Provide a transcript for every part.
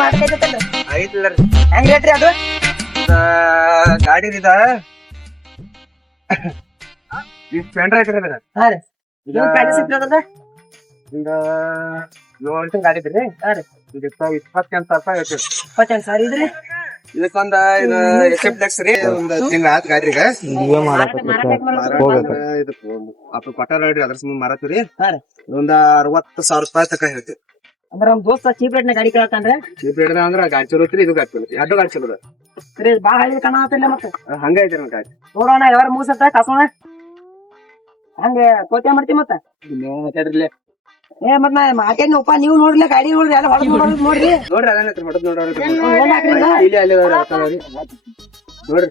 ಮಾಡ್ತೈತಲ್ಲ ಐತಿಲ್ಲ ಹೆಂಗ್ ರೇಟ್ರಿ ಅದು ಗಾಡಿ ಇದ ಸ್ಪೆಂಡರ್ ಐತ್ರಿ ಅದ್ರ ಹಾ ರೀ ಇದು ಕಾಯ್ದೆ ಸಿಗ್ತದ ಒಂದು 7 ವರ್ಷದ ಗಾಡಿ ಐತ್ರಿ ಇದಕ್ಕ 28,000 ರೂಪಾಯಿ ಐತಿ 28,000 ಇದ್ರಿ ಇದಕ್ಕೊಂದ ಇದು ಎಕ್ಸೆಪ್ಲೆಕ್ಸ್ ರೀ ಒಂದು ತಿಂಗಳ ಆತ್ ಗಾಡಿಗ ಇದು ಕೊಟ್ಟಾರ ನೋಡ್ರಿ ಅದ್ರ ಸಂಬಂಧ ಮಾರತ್ರಿ ಒಂದ 60,000 ರೂಪಾಯಿ ತಕ ಹೇಳ್ತೀವಿ ಅಂದ್ರ ನಮ್ ದೋಸ್ತ ಚೀಪ್ ರೇಟ್ ನ ಗಾಡಿ ಕೇಳತ್ತಾನ್ರಿ ಚೀಪ್ ರೇಟ್ ಅಂದ್ರ ಗಾಡಿ ಚಲೋ ಐತ್ರಿ ಇದು ಗಾಡಿ ಚಲೋ ಎರಡು ಗಾಡಿ ಚಲೋ ಸರಿ ಬಾಳ ಹಳ್ಳಿ ಕಣ ಆತಿಲ್ಲ ಮತ್ತೆ ಹಂಗ ಐತ್ರಿ ನನ್ ಗಾಡಿ ನೋಡೋಣ ಯಾವಾರ ಮುಗಿಸತ್ತ ಕಸೋಣ ಹಂಗ ಕೋತೆ ಮಾಡ್ತಿ ಮತ್ತ ನೀವು ಮಾತಾಡ್ರಿಲೆ ಏ ಮತ್ ನಾ ಮಾತೇನಪ್ಪ ನೀವು ನೋಡ್ಲಿ ಗಾಡಿ ನೋಡ್ರಿ ಎಲ್ಲ ಹೊಡೆದ್ ನೋಡ್ರಿ ನೋಡ್ರಿ ನೋಡ್ರಿ ಅದನ್ನ ಹೊಡೆದ್ ನೋಡ್ರಿ ಏನ್ ಹಾಕ್ರಿ ಇಲ್ಲಿ ಅಲ್ಲಿ ನೋಡ್ರಿ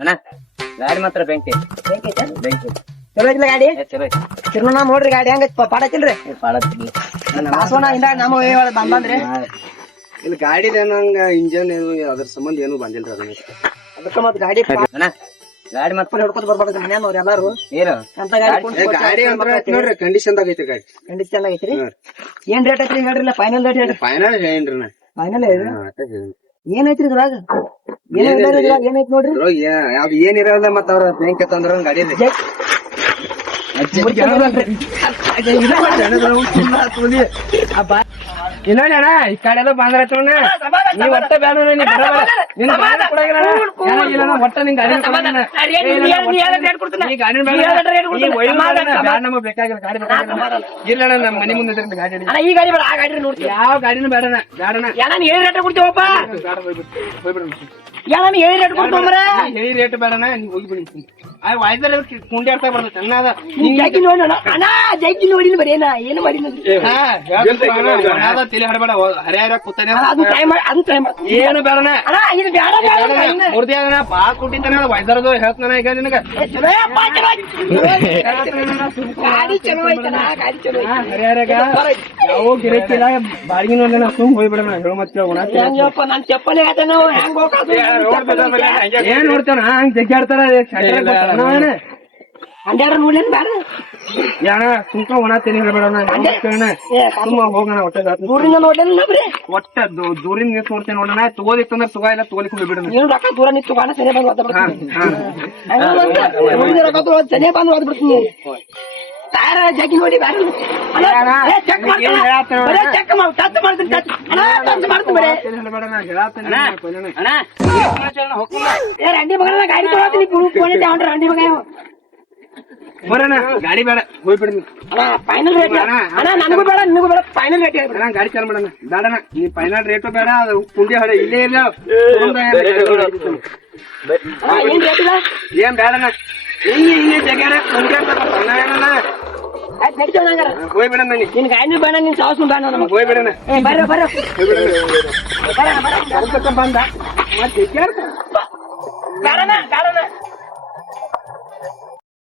ಅಣ್ಣ ಗಾಡಿ ಮಾತ್ರ ಬೆಂಕಿ ಚಲೋ ಐತಿಲ್ಲ ಗಾಡಿ ಚಲೋ ಐತಿ ತಿರ್ಮಣ ನೋಡ್ರಿ ಗಾಡಿ ಹಂಗ ಪಾಡತಿಲ್ರಿ ಕಾಸೋಣ ಇಂದ ನಮ್ಮ ಬಂದ್ರಿ ಇಲ್ಲಿ ಗಾಡಿ ಏನಂಗ ಇಂಜನ್ ಏನು ಅದ್ರ ಸಂಬಂಧ ಏನು ಬಂದಿಲ್ರಿ ಅದನ್ನ ಅದಕ್ಕ ಮತ್ ಗಾಡಿ ಅಣ್ಣ ಗಾಡಿ ಮಾತ್ರ ಹಿಡ್ಕೊತ ಬರ್ಬಾರ್ದು ಮನ್ಯಾನವ್ರು ಎಲ್ಲಾರು ಏನು ಅಂತ ಗಾಡಿ ಗಾಡಿ ಅಂದ್ರ ನೋಡ್ರಿ ಕಂಡೀಷನ್ ದಾಗ ಐತಿ ಗಾಡಿ ಕಂಡೀಷನ್ ಐತ್ರಿ ಏನ್ ರೇಟ್ ಐತ್ರಿ ಹೇಳ್ರಿ ಫೈನಲ್ ರೇಟ್ ಹೇಳ್ರಿ ಫೈನಲ್ ಹೇಳೇನ್ರಿ ನಾ ಫೈನಲ್ ಏನ್ ಐತ್ರಿ ಇದ್ರಾಗ ಏನೈತಿ ನೋಡ್ರಿ ಯಾವ್ ಏನ್ ಇರೋದ ಮತ್ತ ಅವ್ರ ಬ್ಯಾಂಕ್ ತಂದ್ರ ಗಾಡಿ ಇನ್ನೊಂದ್ ಅಣ್ಣ ಈ ಕಡೆ ಎಲ್ಲ ಬಂದ್ರ ನೀವ್ ಒಟ್ಟ ಬೇಡ ಒಟ್ಟ ನಿನ್ ಗಾಡಿ ನಮಗ್ ಬೇಕಾಗಿಲ್ಲ ಗಾಡಿ ಇಲ್ಲ ನಮ್ಮ ಮನೆ ಮುಂದೆ ಗಾಡಿ ಈ ಗಾಡಿ ಬೇಡ ಆ ಗಾಡಿ ನೋಡ್ತೀವಿ ಯಾವ ಗಾಡಿನೂ ಬೇಡಣ ಬೇಡಣ ನಾನು ಹೇಳಿ ರೇಟ್ ಕೊಡ್ತೀವಪ್ಪ ನಾನು ಹೇಳಿ ರೇಟ್ ಕೊಡ್ತೀವಮ್ರ ಹೇಳಿ ರೇಟ್ ಬೇಡಣ ನೀವ್ ಹೋಗಿಬಿಡಿ ವಾಯ್ದರ್ ಕುಂಡಿ ಆಡ್ತಾ ಬರ್ತೈತೆ ಅಣ್ಣ ಜಗ್ಗಿ ನೋಡೋಣ ಅಣ್ಣ ಜಗ್ಗಿ ನೋಡಿನ ಬರೇನ ಏನು ಮಾಡಿನ ತಲೆ ಹಡಬೇಡ ಹರಿಯಾರ ಕೂತಾನೆ ಅದು ಟೈಮ್ ಅದು ಟೈಮ್ ಏನು ಬೇಡಣ ಅಣ್ಣ ಇದು ಬೇಡ ಮೂರ್ತಿ ಅದನ್ನ ಬಾಳ್ ಕೊಟ್ಟಿದ್ದಾನೆ ವೈದ್ಯರದು ಹೇಳ್ತಾನ ಈಗ ನಿನಗ ಗಾಡಿ ಚಲೋ ಐತಣ್ಣ ಗಾಡಿ ಚಲೋ ಹರಿಯಾರಾಗ ಯಾವ ಗಿರಕ್ಕಿಲ್ಲ ಬಾಡಿಗೆ ನೋಡ ಸುಮ್ ಹೋಗ್ಬಿಡಣ ಹೇಳು ಮತ್ತೆ ಹೆಂಗಪ್ಪ ನನ್ ಚಪ್ಪಲಿ ಆತ ನಾವು ಹೆಂಗ್ ಏನ್ ನೋಡ್ತಾನ ಹಂಗ್ ಜಗ್ಗಾಡ್ತಾರ ಹಂಡ್ಯಾರ ನೋಡ್ಲೇನ್ ಬೇಡ ಯಾಣ ಸುಮ್ಕ ಒಣ ತಿನಿ ಹೇಳ್ಬೇಡಣ ಸುಮ್ಮ ಹೋಗೋಣ ಒಟ್ಟ ದೂರಿಂದ ನೋಡ್ಲೇನ್ ಬರೀ ಒಟ್ಟ ದೂರಿಂದ ನಿಂತ್ ನೋಡ್ತೇನೆ ನೋಡೋಣ ತಗೋದಿತ್ತಂದ್ರೆ ತಗೋ ಇಲ್ಲ ತಗೋಲಿಕ್ ಹೋಗ್ಬಿಡಣ ಏನು ರೊಕ್ಕ ದೂರ ನಿಂತು ತಗೋಣ ಸರಿ ಬಂದ್ ರೊಕ್ಕ ತಗೋ ಸರಿ ಬಂದ್ ಓದ್ಬಿಡ್ತೀನಿ ತಾರ ಜಗ್ಗಿ ನೋಡಿ ಬೇಡ ಚೆಕ್ ಮಾಡ್ತೀನಿ ರಂಡಿ ಮಗನ ಗಾಡಿ ತಗೋತೀನಿ ರಂಡಿ ಮಗ ಬರೋಣ ಗಾಡಿ ಬೇಡ ಹೋಗ್ಬಿಡ್ನಿ ಫೈನಲ್ ರೇಟ್ ಅಣ್ಣ ನನಗೂ ಬೇಡ ನಿನಗೂ ಬೇಡ ಫೈನಲ್ ರೇಟ್ ಹೇಳ್ಬಿಡ ಗಾಡಿ ಚಾಲು ಮಾಡೋಣ ಬೇಡಣ ನೀ ಫೈನಲ್ ರೇಟು ಬೇಡ ಅದು ಕುಂಡಿ ಹಡ ಇಲ್ಲೇ ಇಲ್ಲ ಏನ್ ರೇಟ್ ಇಲ್ಲ ಏನ್ ಬೇಡಣ ಹಿಂಗೆ ಜಗ್ಯಾರ ಹೋಗ್ಬಿಡ ನಿನ್ ಗಾಡಿ ಬೇಡ ನಿನ್ ಸಾವಸ್ ಬೇಡ ನಮಗೆ ಹೋಗ್ಬಿಡಣ ಬರ್ರ ಬರ್ರ ಬಂದ ಮತ್ತೆ ಬೇಡಣ ಬೇಡಣ